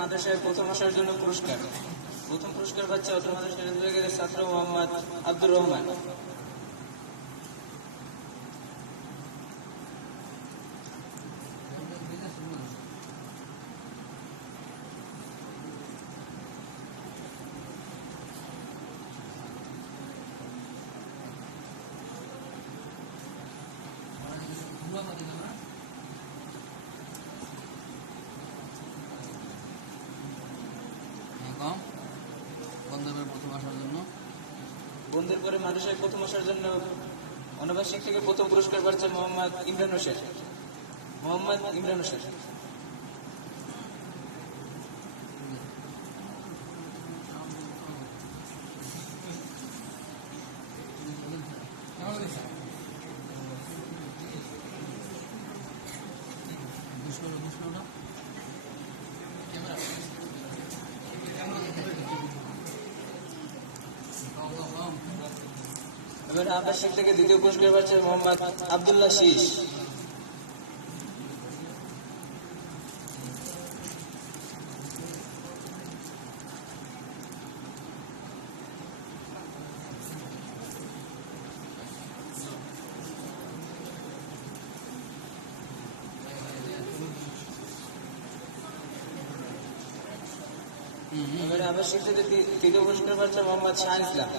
মাদ্রাসায় প্রথম আসার জন্য পুরস্কার। প্রথম পুরস্কার পাচ্ছে অত্র মাদ্রাসার ছাত্র মোহাম্মদ আব্দুর রহমান। বন্ধের পরে মাদ্রাসায় প্রথম আসার জন্য অনাবাসিক থেকে প্রথম পুরস্কার পাচ্ছে মোহাম্মদ ইমরান হোসেন। এবার আবাসিক থেকে দ্বিতীয় পুরস্কার পাচ্ছে মোহাম্মদ আব্দুল্লাহ শীষ। এবার আবাসিক থেকে তৃতীয় পুরস্কার পাচ্ছে মোহাম্মদ শাহিন ইসলাম।